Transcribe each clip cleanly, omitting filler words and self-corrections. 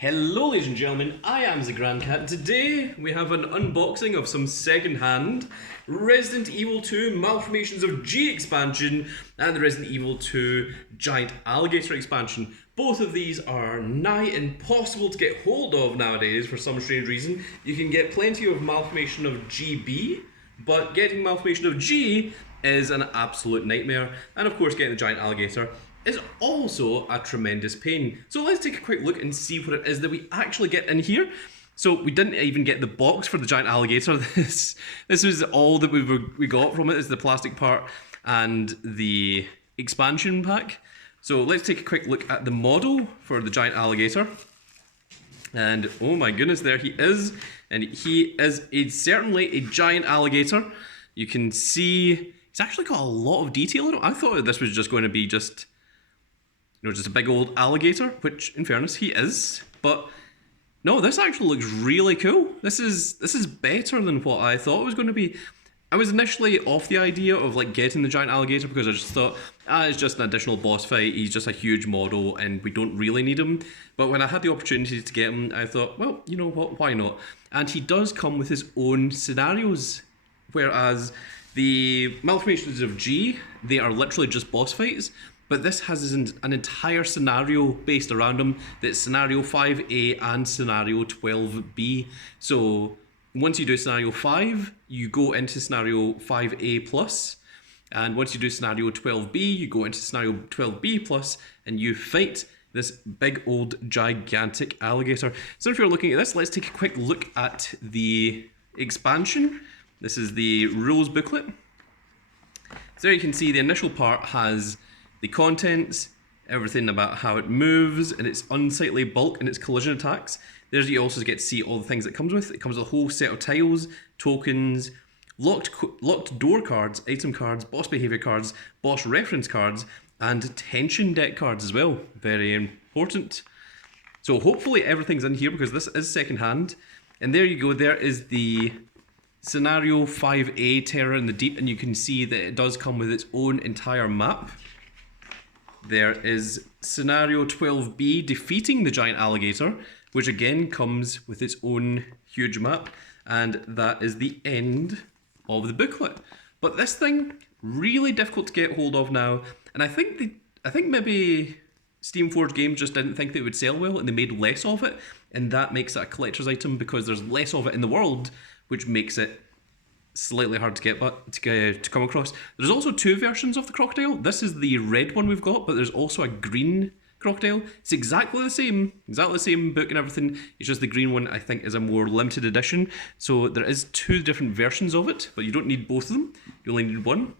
Hello ladies and gentlemen, I am the Grand Cat. Today we have an unboxing of some second-hand Resident Evil 2 Malformations of G expansion and the Resident Evil 2 Giant Alligator expansion. Both of these are nigh impossible to get hold of nowadays for some strange reason. You can get plenty of Malformation of GB, but getting Malformation of G is an absolute nightmare. And of course getting the Giant Alligator is also a tremendous pain. So let's take a quick look and see what it is that we actually get in here. So we didn't even get the box for the Giant Alligator. This was all that we got from it, is the plastic part and the expansion pack. So let's take a quick look at the model for the Giant Alligator. And oh my goodness, there he is. And he is certainly a giant alligator. You can see he's actually got a lot of detail in it. I thought this was just going to be just a big old alligator, which in fairness he is, but no, this actually looks really cool. This is better than what I thought it was going to be. I was initially off the idea of like getting the giant alligator because I just thought, it's just an additional boss fight, he's just a huge model and we don't really need him. But when I had the opportunity to get him, I thought, well, you know what, why not? And he does come with his own scenarios, whereas the Malformations of G, they are literally just boss fights. But this has an entire scenario based around him. That's scenario 5A and scenario 12B. So once you do scenario 5, you go into scenario 5A plus. And once you do scenario 12B, you go into scenario 12B plus, and you fight this big old gigantic alligator. So if you're looking at this, let's take a quick look at the expansion. This is the rules booklet. So there you can see the initial part has the contents, everything about how it moves, and its unsightly bulk and its collision attacks. There's you also get to see all the things it comes with. It comes with a whole set of tiles, tokens, locked door cards, item cards, boss behavior cards, boss reference cards, and tension deck cards as well. Very important. So hopefully everything's in here because this is secondhand. And there you go, there is the scenario 5A Terror in the Deep, and you can see that it does come with its own entire map. There is scenario 12B, Defeating the Giant Alligator, which again comes with its own huge map, and that is the end of the booklet. But this thing, really difficult to get hold of now, and I think maybe Steamforged Games just didn't think they would sell well, and they made less of it, and that makes it a collector's item because there's less of it in the world, which makes it slightly hard to get, but to come across. There's also two versions of the crocodile. This is the red one we've got, but there's also a green crocodile. It's exactly the same book and everything. It's just the green one I think is a more limited edition. So there is two different versions of it, but you don't need both of them. You only need one.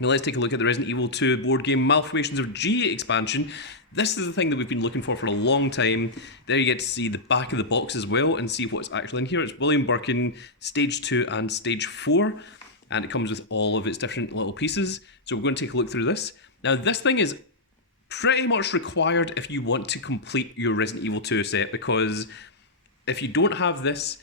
Now let's take a look at the Resident Evil 2 board game Malformations of G expansion. This is the thing that we've been looking for a long time. There you get to see the back of the box as well and see what's actually in here. It's William Birkin, Stage 2 and Stage 4. And it comes with all of its different little pieces. So we're going to take a look through this. Now this thing is pretty much required if you want to complete your Resident Evil 2 set, because if you don't have this,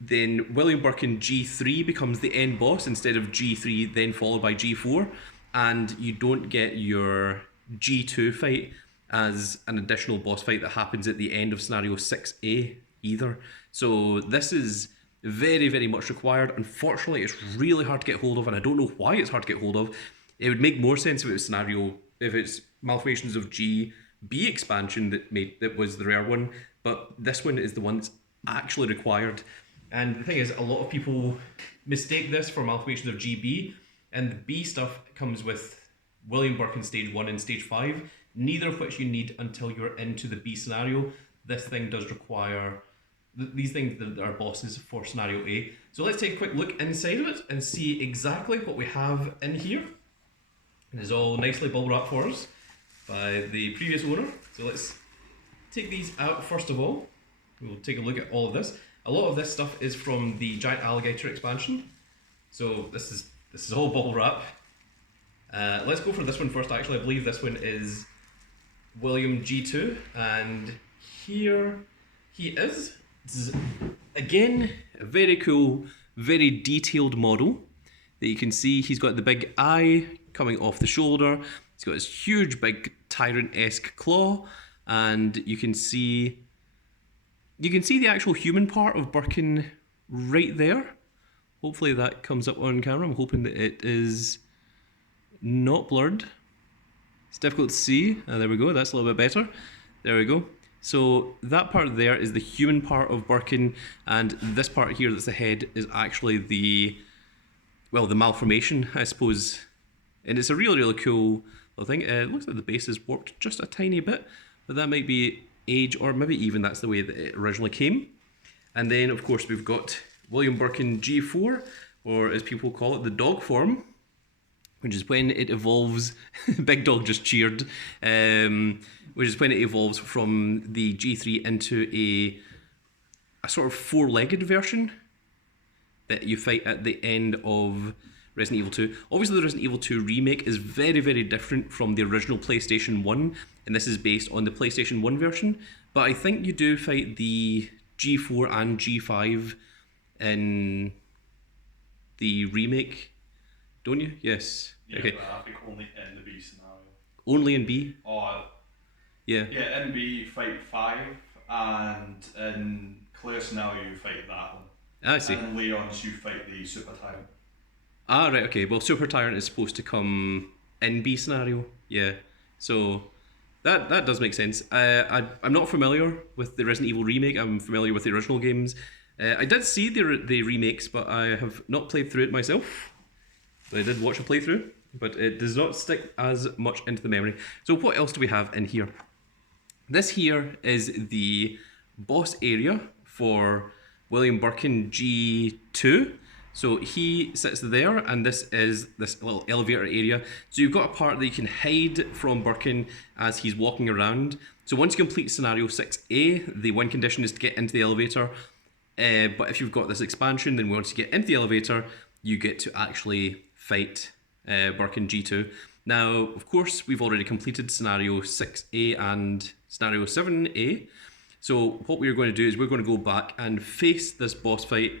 then William Birkin G3 becomes the end boss instead of G3 then followed by G4, and you don't get your G2 fight as an additional boss fight that happens at the end of scenario 6A either. So this is very, very much required. Unfortunately, it's really hard to get hold of, and I don't know why it's hard to get hold of. It would make more sense if it was if it's Malformations of G B expansion that was the rare one, but this one is the one that's actually required. And the thing is, a lot of people mistake this for Malformations of GB, and the B stuff comes with William Birkin Stage 1 and Stage 5, neither of which you need until you're into the B scenario. This thing does require these things that are bosses for scenario A. So let's take a quick look inside of it and see exactly what we have in here. It is all nicely bubble wrapped for us by the previous owner. So let's take these out first of all. We'll take a look at all of this. A lot of this stuff is from the Giant Alligator expansion. So this is all bubble wrap. Let's go for this one first. Actually, I believe this one is William G2, and here he is. This is again a very cool, very detailed model that you can see. He's got the big eye coming off the shoulder. He's got this huge big tyrant-esque claw, and you can see you can see the actual human part of Birkin right there. Hopefully that comes up on camera. I'm hoping that it is not blurred. It's difficult to see. There we go, that's a little bit better. There we go. So that part there is the human part of Birkin, and this part here that's the head is actually the malformation, I suppose. And it's a really, really cool little thing. It looks like the base is warped just a tiny bit, but that might be age, or maybe even that's the way that it originally came. And then, of course, we've got William Birkin G4, or as people call it, the dog form, which is when it evolves. Big Dog just cheered. Which is when it evolves from the G3 into a sort of four-legged version that you fight at the end of Resident Evil 2. Obviously, the Resident Evil 2 remake is very, very different from the original PlayStation 1, and this is based on the PlayStation 1 version. But I think you do fight the G4 and G5 in the remake, don't you? Yes. Yeah, okay. But I think only in the B scenario. Only in B? Oh, yeah. Yeah, in B you fight 5, and in Claire scenario you fight that one. I see. And in Leon's you fight the Super Tyrant. Ah, right, okay. Well, Super Tyrant is supposed to come in B scenario. Yeah. So that does make sense. I'm not familiar with the Resident Evil remake. I'm familiar with the original games. I did see the remakes, but I have not played through it myself. But I did watch a playthrough, but it does not stick as much into the memory. So what else do we have in here? This here is the boss area for William Birkin G2. So he sits there, and this is this little elevator area. So you've got a part that you can hide from Birkin as he's walking around. So once you complete scenario 6A, the win condition is to get into the elevator. But if you've got this expansion, then once you get into the elevator, you get to actually fight Birkin G2. Now, of course, we've already completed scenario 6A and scenario 7A. So what we're going to do is we're going to go back and face this boss fight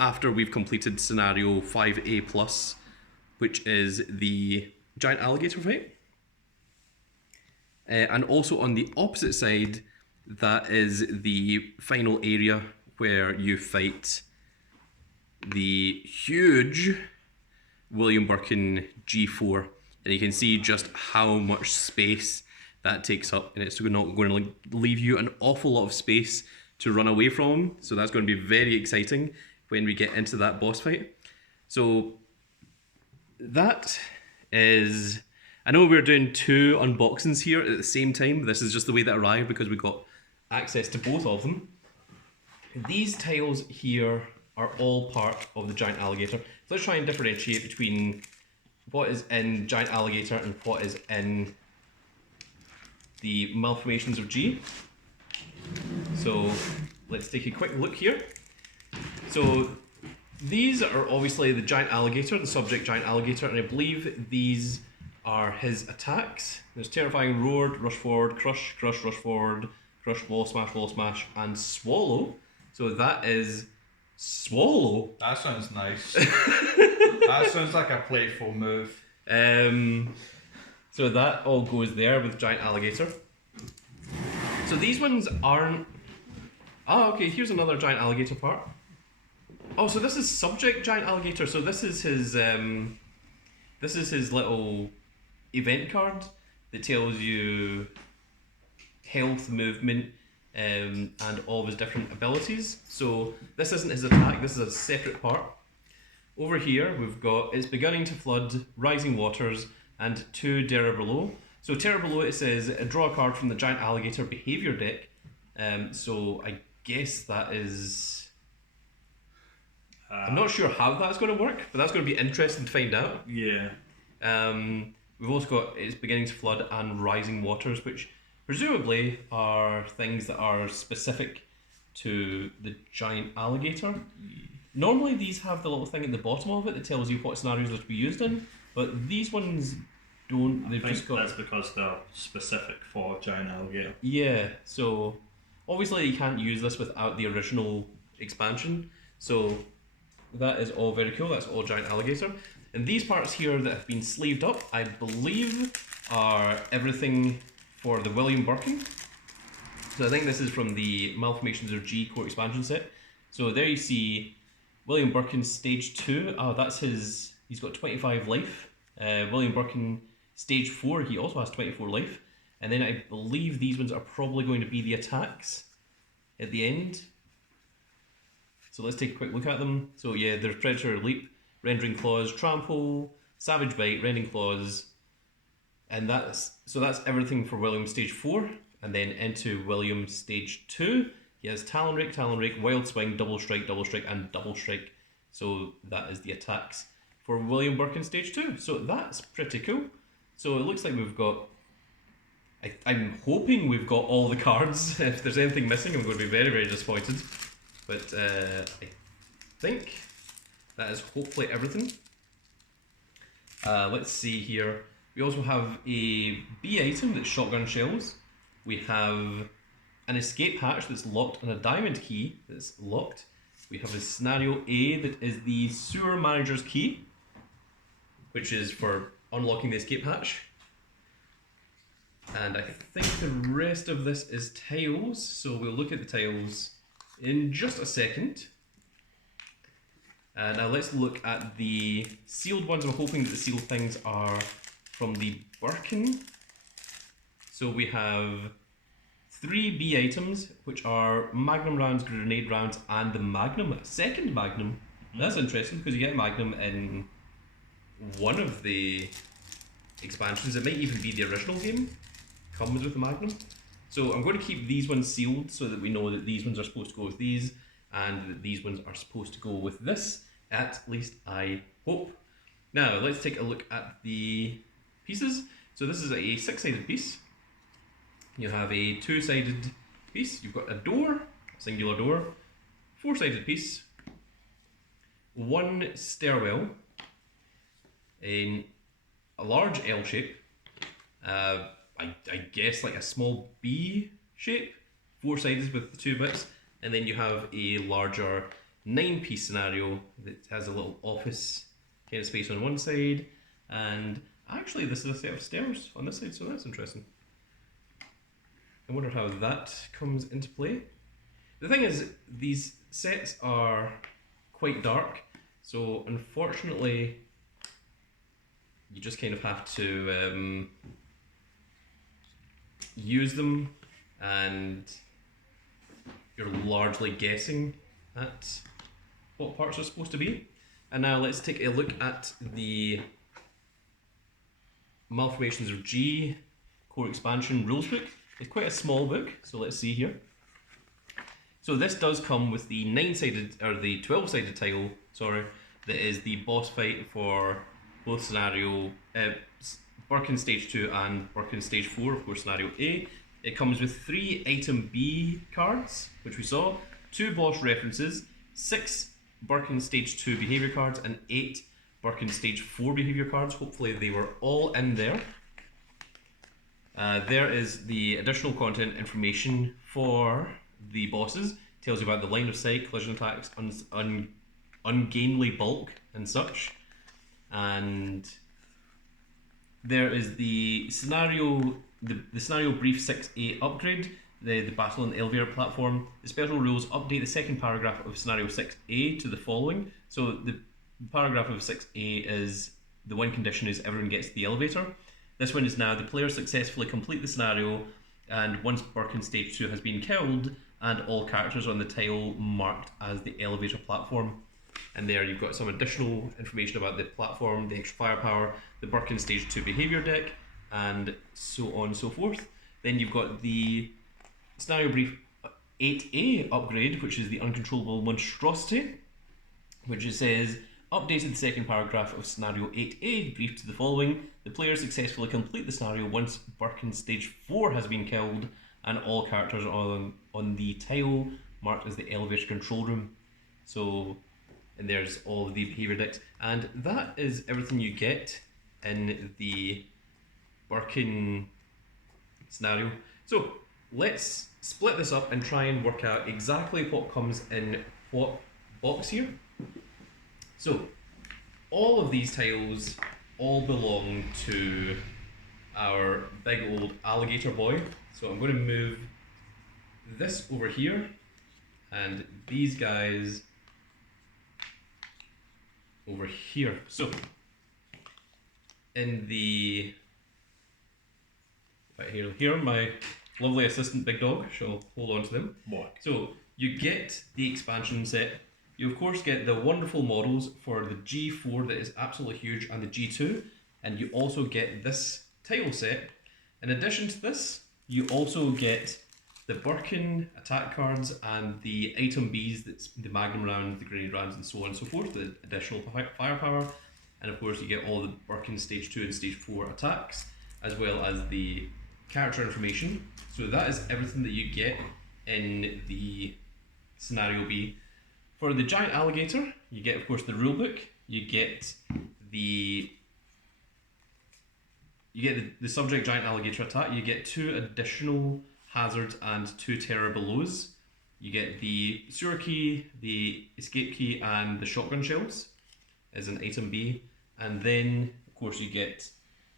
after we've completed scenario 5A+, which is the giant alligator fight. And also on the opposite side, that is the final area where you fight the huge William Birkin G4. And you can see just how much space that takes up, and it's not going to leave you an awful lot of space to run away from. So that's going to be very exciting when we get into that boss fight. So that is, I know we're doing 2 unboxings here at the same time. This is just the way that arrived because we got access to both of them. These tiles here are all part of the giant alligator. So let's try and differentiate between what is in giant alligator and what is in the Malformations of G. So let's take a quick look here. So these are obviously the giant alligator, the subject giant alligator, and I believe these are his attacks. There's Terrifying Roar, Rush Forward, Crush, Crush, Rush Forward, Crush, Wall Smash, and Swallow. So that is Swallow. That sounds nice. That sounds like a playful move. So that all goes there with giant alligator. So these ones aren't... Oh, okay, here's another giant alligator part. Oh, so this is subject giant alligator. So this is his little event card that tells you health, movement, and all of his different abilities. So this isn't his attack, this is a separate part. Over here we've got It's Beginning to Flood, Rising Waters, and 2 Terra Below. So Terra Below, it says draw a card from the giant alligator behavior deck. So I guess that is... I'm not sure how that's going to work, but that's going to be interesting to find out. Yeah. We've also got It's Beginning to Flood and Rising Waters, which presumably are things that are specific to the giant alligator. Normally these have the little thing at the bottom of it that tells you what scenarios they're to be used in, but these ones don't. They've just got... That's because they're specific for giant alligator. Yeah, so obviously you can't use this without the original expansion, so that is all very cool. That's all giant alligator. And these parts here that have been sleeved up, I believe, are everything for the William Birkin. So I think this is from the Malformations of G core expansion set. So there you see William Birkin Stage 2. Oh, that's his. He's got 25 life. William Birkin Stage 4, he also has 24 life. And then I believe these ones are probably going to be the attacks at the end. So let's take a quick look at them. So yeah, there's Predator Leap, Rending Claws, Trample, Savage Bite, Rending Claws, and that's everything for William Stage 4, and then into William Stage 2. He has Talon Rake, Wild Swing, Double Strike, and Double Strike. So that is the attacks for William Birkin Stage 2. So that's pretty cool. So it looks like we've got... I'm hoping we've got all the cards. If there's anything missing, I'm going to be very, very disappointed. But I think that is hopefully everything. Let's see here. We also have a B item that's shotgun shells. We have an escape hatch that's locked and a diamond key that's locked. We have a scenario A that is the sewer manager's key, which is for unlocking the escape hatch. And I think the rest of this is tiles, so we'll look at the tiles in just a second. Now let's look at the sealed ones. I'm hoping that the sealed things are from the Birkin. So we have 3 B items, which are Magnum rounds, grenade rounds, and the Magnum. A second Magnum. That's interesting because you get Magnum in one of the expansions. It might even be the original game comes with the Magnum. So I'm going to keep these ones sealed so that we know that these ones are supposed to go with these and that these ones are supposed to go with this. At least I hope. Now let's take a look at the pieces. So this is a 6-sided piece. You have a 2-sided piece. You've got a door, singular door, 4-sided piece, 1 stairwell, in a large L shape, I guess like a small B shape, 4-sided with the 2 bits, and then you have a larger 9-piece scenario that has a little office kind of space on one side, and actually this is a set of stairs on this side, so that's interesting. I wonder how that comes into play. The thing is, these sets are quite dark, so unfortunately you just kind of have to use them, and you're largely guessing at what parts are supposed to be. And now let's take a look at the Malformations of G core expansion rules book. It's quite a small book, so let's see here. So this does come with the 9-sided, or the 12-sided tile, sorry, that is the boss fight for both scenario, Birkin Stage 2 and Birkin Stage 4, of course scenario A. It comes with 3 item B cards, which we saw, 2 boss references, 6 Birkin Stage 2 behaviour cards, and 8 Birkin Stage 4 behaviour cards. Hopefully they were all in there. There is the additional content information for the bosses. Tells you about the line of sight, collision attacks, ungainly bulk, and such. And there is the scenario, the scenario brief 6A upgrade, the battle on the elevator platform. The special rules update the second paragraph of scenario 6A to the following. So the paragraph of 6A is the one condition is everyone gets to the elevator. This one is now the players successfully complete the scenario, and once Birkin Stage 2 has been killed, and all characters on the tile marked as the elevator platform. And there you've got some additional information about the platform, the extra firepower, the Birkin Stage 2 behaviour deck, and so on and so forth. Then you've got the scenario brief 8A upgrade, which is the uncontrollable monstrosity, which it says, updated the second paragraph of scenario 8A, brief to the following. The players successfully complete the scenario once Birkin Stage 4 has been killed, and all characters are on the tile marked as the elevator control room. So, and there's all of the behaviour decks, and that is everything you get in the Birkin scenario. So let's split this up and try and work out exactly what comes in what box here. So all of these tiles all belong to our big old alligator boy. So I'm going to move this over here, and these guys over here. So in the right here, my lovely assistant Big Dog shall hold on to them. Boy. So you get the expansion set. You of course get the wonderful models for the G4 that is absolutely huge and the G2, and you also get this title set. In addition to this, you also get the Birkin attack cards and the item Bs, that's the Magnum rounds, the grenade rounds, and so on and so forth, the additional firepower. And of course you get all the Birkin stage 2 and stage 4 attacks, as well as the character information. So that is everything that you get in the scenario B. For the giant alligator, you get of course the rulebook, you get the subject giant alligator attack, you get 2 additional hazards and 2 terror belows. You get the sewer key, the escape key, and the shotgun shells as an item B. And then of course you get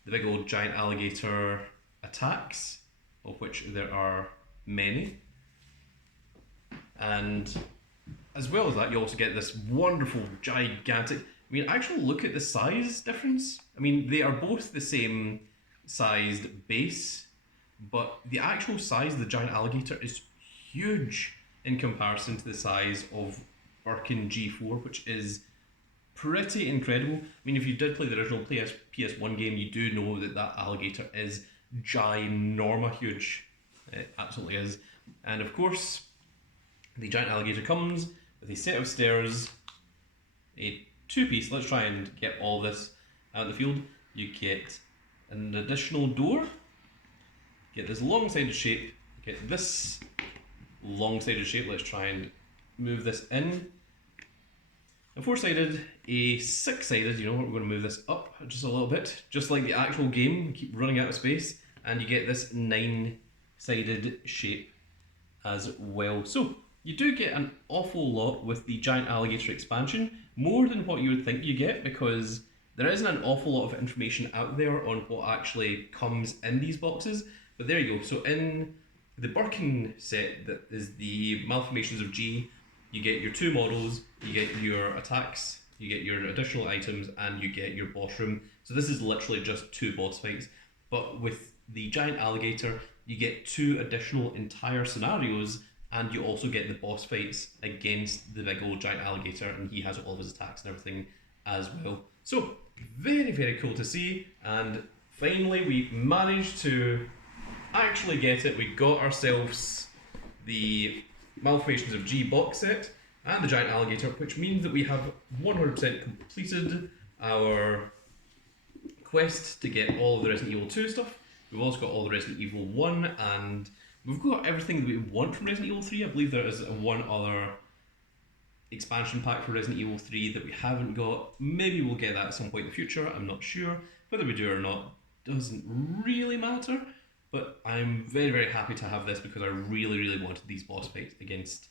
the big old giant alligator attacks, of which there are many. And as well as that, you also get this wonderful, gigantic... I mean, actually look at the size difference. I mean, they are both the same sized base, but the actual size of the giant alligator is huge in comparison to the size of Birkin G4, which is pretty incredible. I mean, if you did play the original PS1 game, you do know that that alligator is ginorma huge. It absolutely is. And of course, the giant alligator comes with a set of stairs, a 2-piece. Let's try and get all this out of the field. You get an additional door, get this long-sided shape, get this long-sided shape. Let's try and move this in. A 4-sided, a 6-sided, you know what, we're going to move this up just a little bit, just like the actual game, we keep running out of space, and you get this 9-sided shape as well. So, you do get an awful lot with the giant alligator expansion, more than what you would think you get, because there isn't an awful lot of information out there on what actually comes in these boxes, but there you go. So in the Birkin set, that is the Malformations of G, you get your 2 models, you get your attacks, you get your additional items, and you get your boss room. So this is literally just 2 boss fights. But with the giant alligator, you get 2 additional entire scenarios, and you also get the boss fights against the big old giant alligator, and he has all of his attacks and everything as well. So, very, very cool to see, and finally we managed to actually get it. We got ourselves the Malformations of G box set and the giant alligator, which means that we have 100% completed our quest to get all of the Resident Evil 2 stuff. We've also got all the Resident Evil 1, and we've got everything that we want from Resident Evil 3. I believe there is one other expansion pack for Resident Evil 3 that we haven't got. Maybe we'll get that at some point in the future, I'm not sure. Whether we do or not doesn't really matter, but I'm very, very happy to have this because I really, really wanted these boss fights against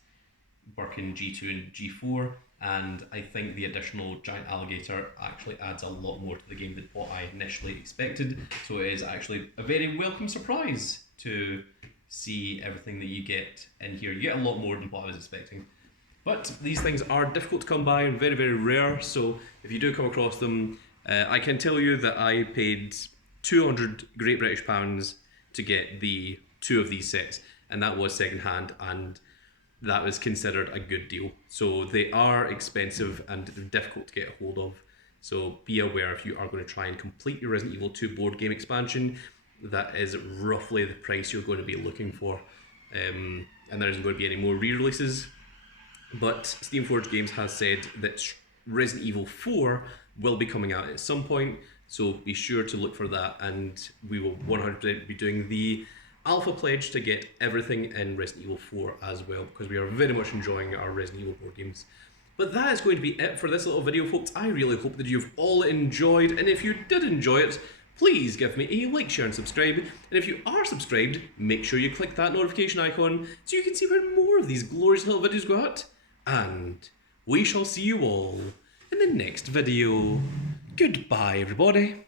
Birkin G2 and G4, and I think the additional giant alligator actually adds a lot more to the game than what I initially expected, so it is actually a very welcome surprise to see everything that you get in here. You get a lot more than what I was expecting. But these things are difficult to come by and very, very rare, so if you do come across them, I can tell you that I paid 200 Great British pounds to get the 2 of these sets, and that was second hand, and that was considered a good deal. So they are expensive and they're difficult to get a hold of, so be aware if you are going to try and complete your Resident Evil 2 board game expansion, that is roughly the price you're going to be looking for, and there isn't going to be any more re-releases. But Steamforged Games has said that Resident Evil 4 will be coming out at some point, so be sure to look for that, and we will 100% be doing the alpha pledge to get everything in Resident Evil 4 as well, because we are very much enjoying our Resident Evil board games. But that is going to be it for this little video, folks. I really hope that you've all enjoyed, and if you did enjoy it, please give me a like, share and subscribe, and if you are subscribed, make sure you click that notification icon so you can see when more of these glorious little videos go out, and we shall see you all in the next video. Goodbye, everybody.